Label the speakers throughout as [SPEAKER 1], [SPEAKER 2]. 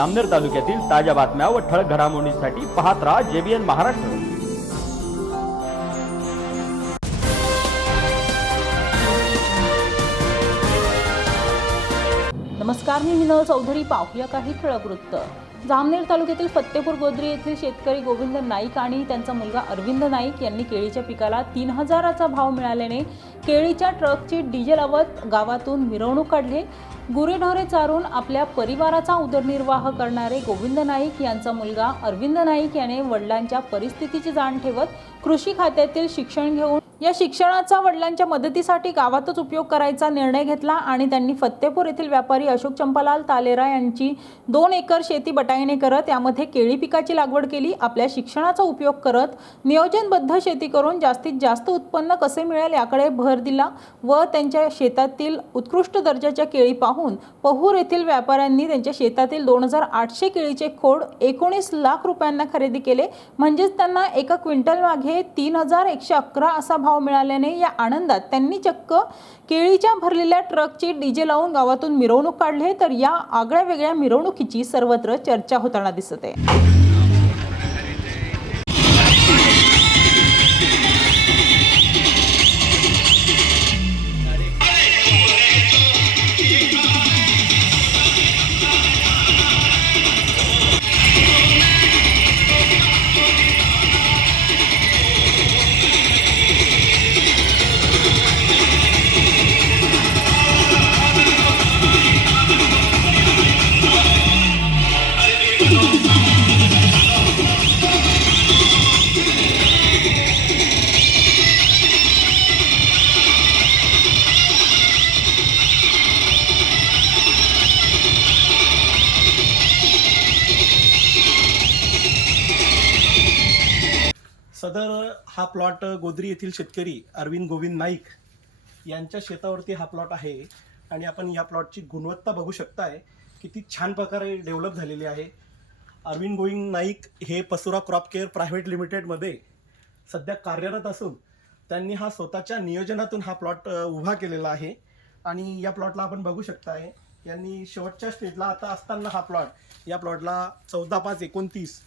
[SPEAKER 1] अमनेर तालुक्यातील ताज्या बातम्या व ठळक घडामोडींसाठी पाहत राहा जेबीएन महाराष्ट्र.
[SPEAKER 2] नमस्कार मी मिनल चौधरी. पाहूया काही ठळक वृत्त. जामनेर तालुक्यातील फत्तेपूर गोद्री येथील शेतकरी गोविंद नाईक आणि त्यांचा मुलगा अरविंद नाईक यांनी केळीच्या पिकाला तीन हजाराचा भाव मिळाल्याने केळीच्या ट्रकची डिझेल अवत गावातून मिरवणूक काढली. गुरेढोरे चारून आपल्या परिवाराचा उदरनिर्वाह करणारे गोविंद नाईक यांचा मुलगा अरविंद नाईक याने वडिलांच्या परिस्थितीची जाण ठेवत कृषी खात्यातील शिक्षण घेऊन या शिक्षणाचा वडिलांच्या मदतीसाठी गावातच उपयोग करायचा निर्णय घेतला आणि त्यांनी फत्तेपूर येथील व्यापारी अशोक चंपालाल तालेरा यांची दोन एकर शेती बटाईने करत यामध्ये केळी पिकाची लागवड केली. आपल्या शिक्षणाचा उपयोग करत नियोजनबद्ध शेती करून जास्तीत जास्त उत्पन्न कसे मिळेल याकडे भर दिला व त्यांच्या शेतातील उत्कृष्ट दर्जाच्या केळी पाहून पहूर येथील व्यापाऱ्यांनी त्यांच्या शेतातील दोन हजार आठशे केळीचे खोड एकोणीस लाख रुपयांना खरेदी केले. म्हणजेच त्यांना एका क्विंटल मागे तीन हजार एकशे अकरा असा भाव मिळाल्याने या आनंदात त्यांनी चक्क केळीच्या भरलेल्या ट्रकची डीजे लावून गावातून मिरवणूक काढली तर या आगळ्या वेगळ्या मिरवणुकीची सर्वत्र चर्चा होताना दिसत आहे.
[SPEAKER 3] सदर हा प्लॉट गोदरी येथील शेतकरी अरविंद गोविंद नाईक यांच्या शेतावरती हा प्लॉट आहे. आणि आपण या प्लॉटची गुणवत्ता बघू शकताय. किती छान प्रकारे डेव्हलप झालेली आहे. अरविंद गोविंद नाईक हे पसुरा क्रॉप केअर प्रायव्हेट लिमिटेडमध्ये सध्या कार्यरत असून त्यांनी हा स्वतःच्या नियोजनातून हा प्लॉट उभा केलेला आहे. आणि या प्लॉटला आपण बघू शकताय. यांनी शेवटच्या स्टेजला आता असताना हा प्लॉट या प्लॉटला चौदा पाच एकोणतीस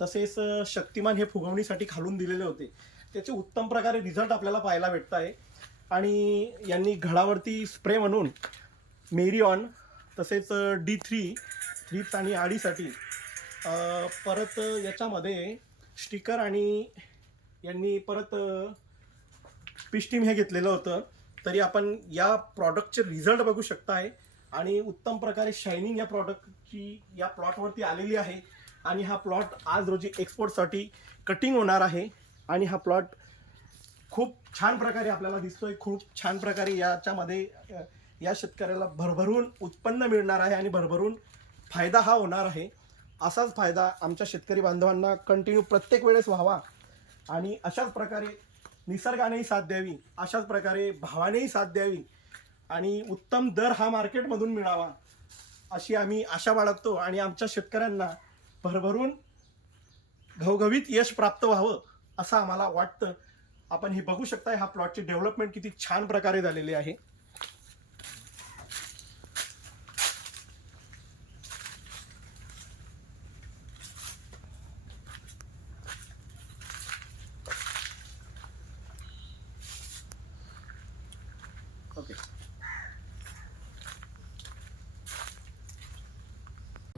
[SPEAKER 3] तसेच शक्तिमान हे फुगवणीसाठी खालून दिलेले होते. त्याचे उत्तम प्रकारे रिझल्ट आपल्याला पाहायला भेटत आहे आणि यांनी घडावरती स्प्रे म्हणून मेरिऑन तसेच डी थ्री थ्रीप्स आणि आडीसाठी परत याच्यामध्ये स्टिकर आणि यांनी परत पिस्टीम हे घेतलेलं होतं. तरी आपण या प्रॉडक्टचे रिझल्ट बघू शकताय. आणि उत्तम प्रकारे शायनिंग या प्रॉडक्टची या प्लॉटवरती आलेली आहे. आणि हा प्लॉट आज रोजी एक्सपोर्टसाठी कटिंग होणार आहे. आणि हा प्लॉट खूप छान प्रकारे आपल्याला दिसतोय. खूप छान प्रकारे याच्यामध्ये या शेतकऱ्याला भरभरून उत्पन्न मिळणार आहे आणि भरभरून फायदा हा होणार आहे. असाच फायदा आमच्या शेतकरी बांधवांना कंटिन्यू प्रत्येक वेळेस व्हावा. आणि अशाच प्रकारे निसर्गानेही साथ द्यावी. अशाच प्रकारे भावानेही साथ द्यावी. आणि उत्तम दर हा मार्केटमधून मिळावा अशी आम्ही आशा बाळगतो. आणि आमच्या शेतकऱ्यांना भरभरून घवघवीत यश प्राप्त व्हावं असं आम्हाला वाटतं. आपण हे बघू शकताय हा प्लॉटची डेव्हलपमेंट किती छान प्रकारे झालेली आहे.
[SPEAKER 2] ओके